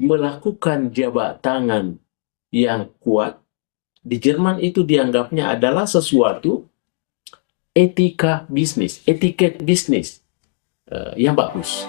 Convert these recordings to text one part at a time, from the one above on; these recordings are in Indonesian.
melakukan jabat tangan yang kuat, di Jerman itu dianggapnya adalah sesuatu etika bisnis, etiket bisnis yang bagus.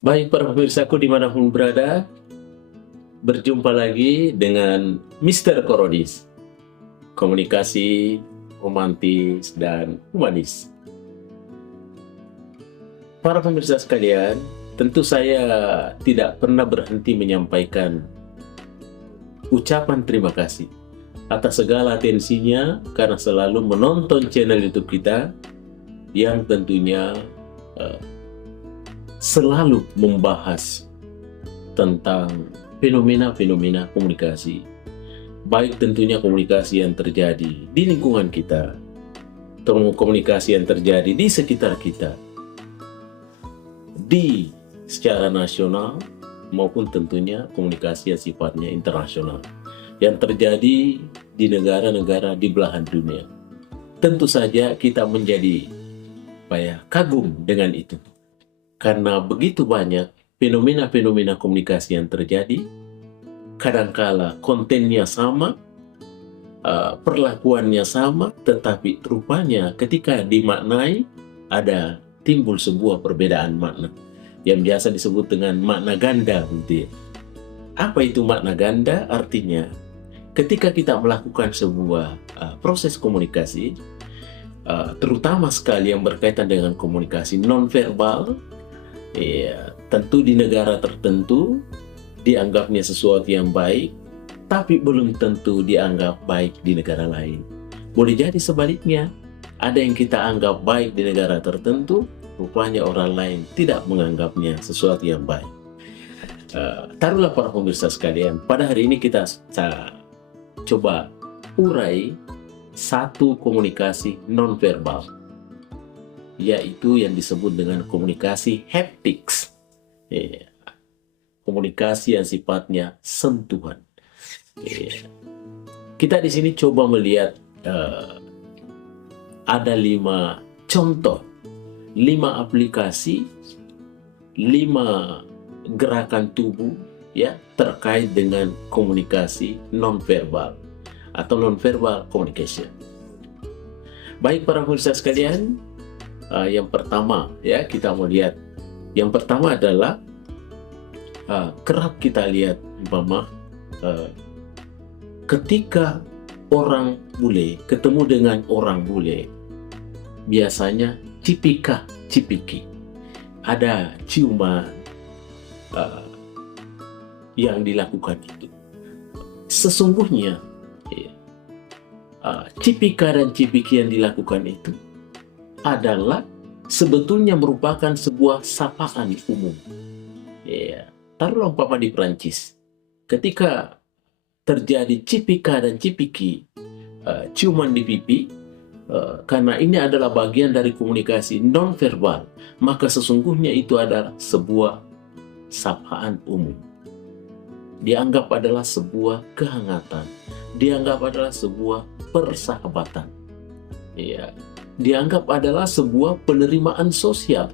Baik para pemirsaku dimanapun berada, berjumpa lagi dengan Mr. Korodis, komunikasi romantis dan humanis. Para pemirsa sekalian, tentu saya tidak pernah berhenti menyampaikan ucapan terima kasih atas segala atensinya karena selalu menonton channel YouTube kita yang tentunya selalu membahas tentang fenomena-fenomena komunikasi, baik tentunya komunikasi yang terjadi di lingkungan kita, atau komunikasi yang terjadi di sekitar kita, di secara nasional maupun tentunya komunikasi yang sifatnya internasional yang terjadi di negara-negara di belahan dunia. Tentu saja kita menjadi kagum dengan itu, karena begitu banyak fenomena-fenomena komunikasi yang terjadi. Kadangkala kontennya sama, perlakuannya sama, tetapi rupanya ketika dimaknai ada timbul sebuah perbedaan makna yang biasa disebut dengan makna ganda. Apa itu makna ganda? Artinya ketika kita melakukan sebuah proses komunikasi, terutama sekali yang berkaitan dengan komunikasi nonverbal, tentu di negara tertentu dianggapnya sesuatu yang baik, tapi belum tentu dianggap baik di negara lain. Boleh jadi sebaliknya, ada yang kita anggap baik di negara tertentu, rupanya orang lain tidak menganggapnya sesuatu yang baik. Taruhlah para pemirsa sekalian, pada hari ini kita coba urai satu komunikasi nonverbal, yaitu yang disebut dengan komunikasi haptics, komunikasi yang sifatnya sentuhan. Kita di sini coba melihat ada 5 contoh, 5 aplikasi, 5 gerakan tubuh terkait dengan komunikasi nonverbal atau nonverbal communication. Baik para pemirsa sekalian, yang pertama kita melihat, yang pertama adalah kerap kita lihat ketika orang bule ketemu dengan orang bule, biasanya cipika-cipiki, ada ciuman yang dilakukan itu. Sesungguhnya cipika dan cipiki yang dilakukan itu adalah sebetulnya merupakan sebuah sapaan umum. Taruhlah umpama di Prancis, ketika terjadi cipika dan cipiki, ciuman di pipi, karena ini adalah bagian dari komunikasi nonverbal, maka sesungguhnya itu adalah sebuah sapaan umum. Dianggap adalah sebuah kehangatan, dianggap adalah sebuah persahabatan, dianggap adalah sebuah penerimaan sosial.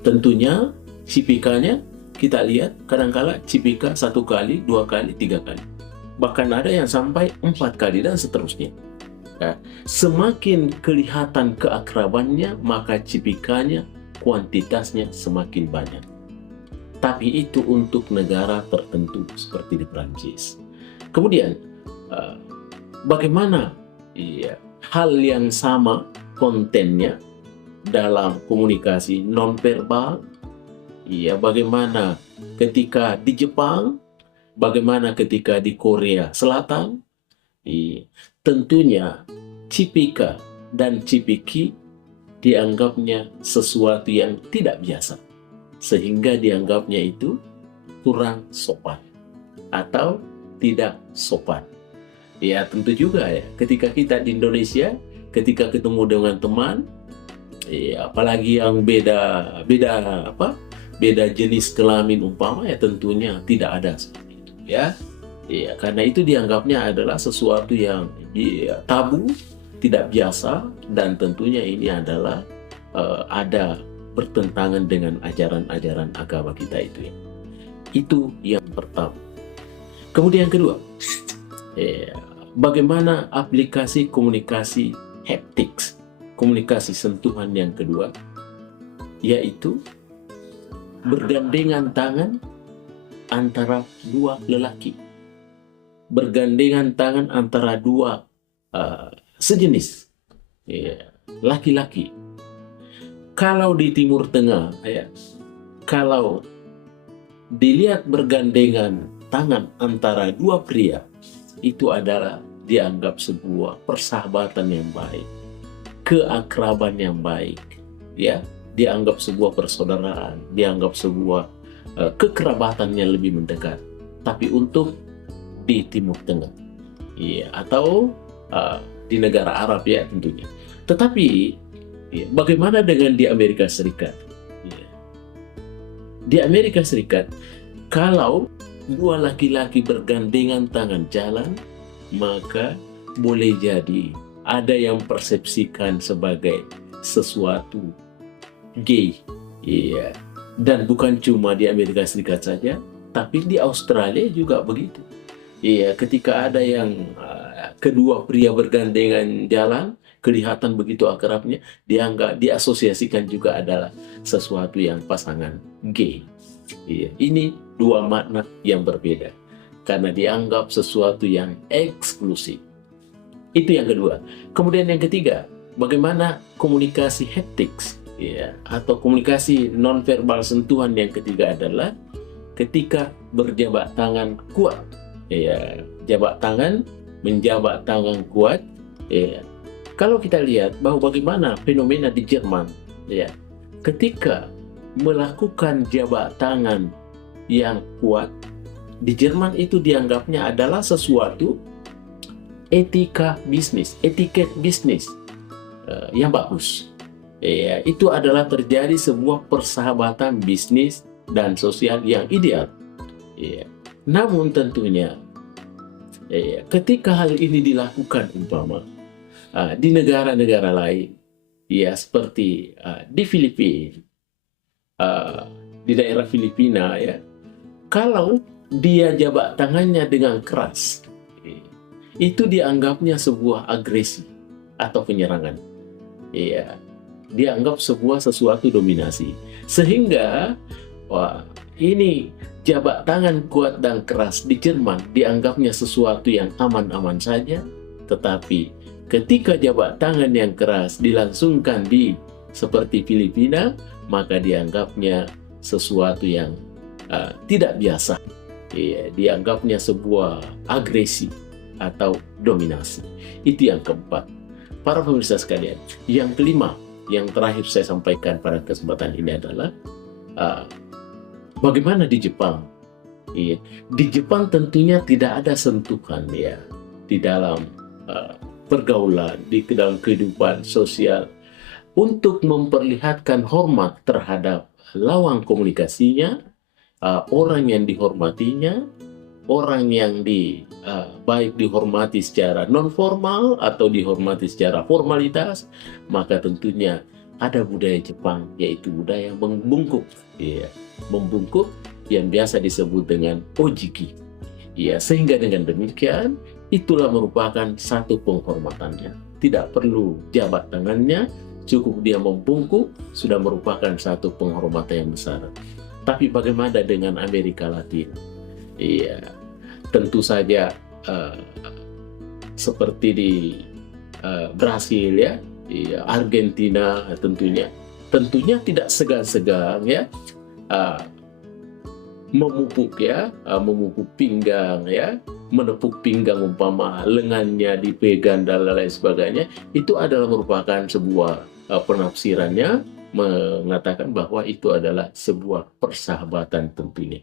Tentunya cipikanya kita lihat kadangkala cipika 1 kali, 2 kali, 3 kali, bahkan ada yang sampai 4 kali dan seterusnya. Semakin kelihatan keakrabannya, maka cipikanya kuantitasnya semakin banyak. Tapi itu untuk negara tertentu seperti di Prancis. Kemudian bagaimana hal yang sama kontennya dalam komunikasi nonverbal? Bagaimana ketika di Jepang, bagaimana ketika di Korea Selatan? Tentunya cipika dan cipiki dianggapnya sesuatu yang tidak biasa, sehingga dianggapnya itu kurang sopan atau tidak sopan. Tentu juga ketika kita di Indonesia, ketika ketemu dengan teman, apalagi yang beda jenis kelamin umpama, tentunya tidak ada seperti itu Ya, karena itu dianggapnya adalah sesuatu yang tabu, tidak biasa, dan tentunya ini adalah ada bertentangan dengan ajaran-ajaran agama kita itu ya. Itu yang pertama. Kemudian yang kedua, bagaimana aplikasi komunikasi haptics, komunikasi sentuhan yang kedua, yaitu bergandengan tangan antara dua lelaki. Bergandengan tangan antara dua sejenis, laki-laki. Kalau di Timur Tengah, kalau dilihat bergandengan tangan antara dua pria, itu adalah dianggap sebuah persahabatan yang baik, keakraban yang baik, ya, dianggap sebuah persaudaraan, dianggap sebuah kekerabatan yang lebih mendekat. Tapi untuk di Timur Tengah, ya, atau di negara Arab ya tentunya. Tetapi ya, bagaimana dengan di Amerika Serikat? Ya. Di Amerika Serikat, kalau dua laki-laki bergandengan tangan jalan, maka boleh jadi ada yang persepsikan sebagai sesuatu gay. Ya. Dan bukan cuma di Amerika Serikat saja, tapi di Australia juga begitu. Iya, ketika ada yang kedua pria bergandengan jalan, kelihatan begitu akrabnya, diasosiasikan juga adalah sesuatu yang pasangan gay. Iya, ini dua makna yang berbeda karena dianggap sesuatu yang eksklusif. Itu yang kedua. Kemudian yang ketiga, bagaimana komunikasi haptics, ya, atau komunikasi nonverbal sentuhan yang ketiga adalah ketika berjabat tangan kuat. Ya, jabat tangan, menjabat tangan kuat. Ya. Kalau kita lihat bahwa bagaimana fenomena di Jerman, ya, ketika melakukan jabat tangan yang kuat, di Jerman itu dianggapnya adalah sesuatu etika bisnis, etiket bisnis yang bagus. Ya, itu adalah terjadi sebuah persahabatan bisnis dan sosial yang ideal. Ya. Namun tentunya ketika hal ini dilakukan umpama di negara-negara lain, ya seperti di Filipina, di daerah Filipina, ya, kalau dia jabat tangannya dengan keras, itu dianggapnya sebuah agresi atau penyerangan. Ya, dianggap sebuah sesuatu dominasi, sehingga ini jabat tangan kuat dan keras di Jerman dianggapnya sesuatu yang aman-aman saja, tetapi ketika jabat tangan yang keras dilangsungkan di seperti Filipina, maka dianggapnya sesuatu yang tidak biasa. Ya, dianggapnya sebuah agresi atau dominasi. Itu yang keempat. Para pemirsa sekalian, yang kelima, yang terakhir saya sampaikan pada kesempatan ini adalah bagaimana di Jepang? Iya, di Jepang tentunya tidak ada sentuhan ya di dalam pergaulan, di dalam kehidupan sosial untuk memperlihatkan hormat terhadap lawan komunikasinya, orang yang dihormatinya, orang yang baik dihormati secara non formal atau dihormati secara formalitas, maka tentunya ada budaya Jepang, yaitu budaya membungkuk, ya, membungkuk yang biasa disebut dengan ojiki. Ya, sehingga dengan demikian itulah merupakan satu penghormatannya. Tidak perlu jabat tangannya, cukup dia membungkuk sudah merupakan satu penghormatan yang besar. Tapi bagaimana dengan Amerika Latin? Iya, tentu saja seperti di Brasil ya, Argentina tentunya tidak segan-segan ya memupuk pinggang ya, menepuk pinggang umpama lengannya dipegang dan lain sebagainya. Itu adalah merupakan sebuah penafsirannya mengatakan bahwa itu adalah sebuah persahabatan tentunya.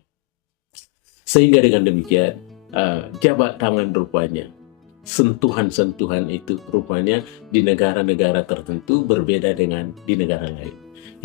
Sehingga dengan demikian jabat tangan rupanya, sentuhan-sentuhan itu rupanya di negara-negara tertentu berbeda dengan di negara lain.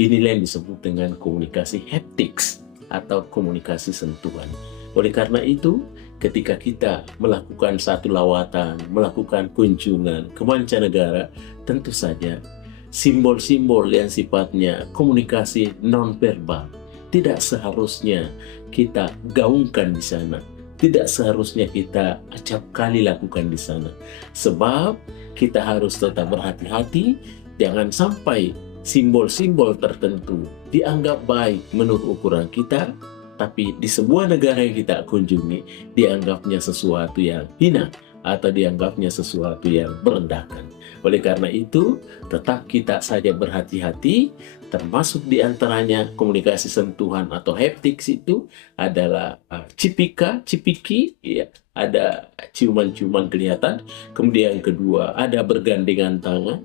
Inilah yang disebut dengan komunikasi haptics atau komunikasi sentuhan. Oleh karena itu, ketika kita melakukan satu lawatan, melakukan kunjungan ke mancanegara, tentu saja simbol-simbol yang sifatnya komunikasi nonverbal tidak seharusnya kita gaungkan di sana. Tidak seharusnya kita acap kali lakukan di sana. Sebab kita harus tetap berhati-hati, jangan sampai simbol-simbol tertentu dianggap baik menurut ukuran kita, tapi di sebuah negara yang kita kunjungi dianggapnya sesuatu yang hina atau dianggapnya sesuatu yang merendahkan. Oleh karena itu, tetap kita saja berhati-hati, termasuk diantaranya komunikasi sentuhan atau haptics itu adalah cipiki, ya, ada ciuman-ciuman kelihatan. Kemudian yang kedua, ada bergandengan tangan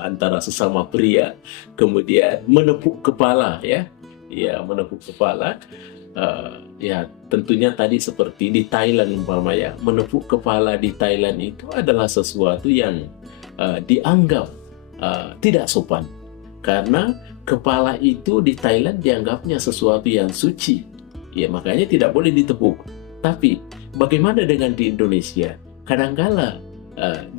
antara sesama pria. Kemudian menepuk kepala, ya, menepuk kepala. Ya, tentunya tadi seperti di Thailand umpamanya, menepuk kepala di Thailand itu adalah sesuatu yang dianggap tidak sopan, karena kepala itu di Thailand dianggapnya sesuatu yang suci, ya, makanya tidak boleh ditepuk. Tapi bagaimana dengan di Indonesia? Kadangkala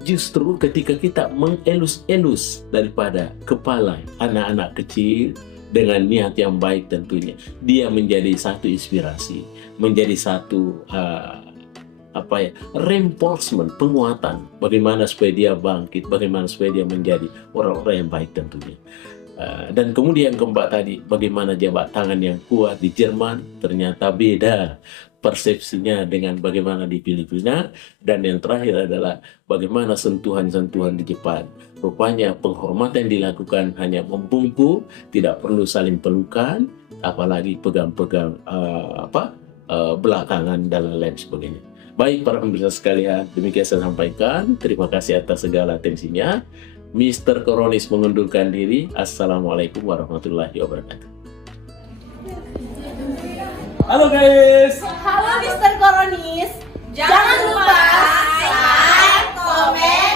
justru ketika kita mengelus-elus daripada kepala anak-anak kecil dengan niat yang baik, tentunya dia menjadi satu inspirasi, menjadi satu reinforcement, penguatan, bagaimana supaya dia bangkit, bagaimana supaya dia menjadi orang-orang yang baik tentunya. Dan kemudian keempat tadi, bagaimana jabat tangan yang kuat di Jerman, ternyata beda persepsinya dengan bagaimana di Filipina. Dan yang terakhir adalah bagaimana sentuhan-sentuhan di Jepang. Rupanya penghormatan dilakukan hanya membungkuk, tidak perlu saling pelukan, apalagi pegang-pegang belakangan dan lain sebagainya. Baik para pemirsa sekalian, demikian saya sampaikan. Terima kasih atas segala atensinya. Mr. Koronis mengundurkan diri. Assalamualaikum warahmatullahi wabarakatuh. Halo guys. Halo Mr. Koronis. Jangan lupa like, komen,